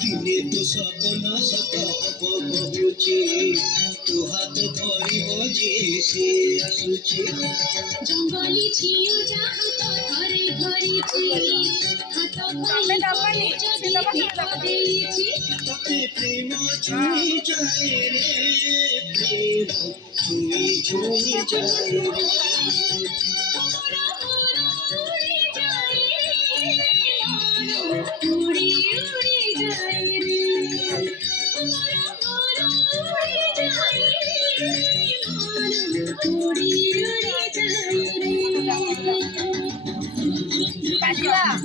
दिने तो सपना सता बहुची तू हाथ धरी बजे से आसुची जंगली छियो जा हाथ धरे धरिछि हाथ पाई যদি দেখা দেইছি तते प्रेम छुई जाए रे प्रेम छुई छुई जाए रे उड़ी उड़ी जाए रे उड़ी उड़ी जाए रे Pasiva,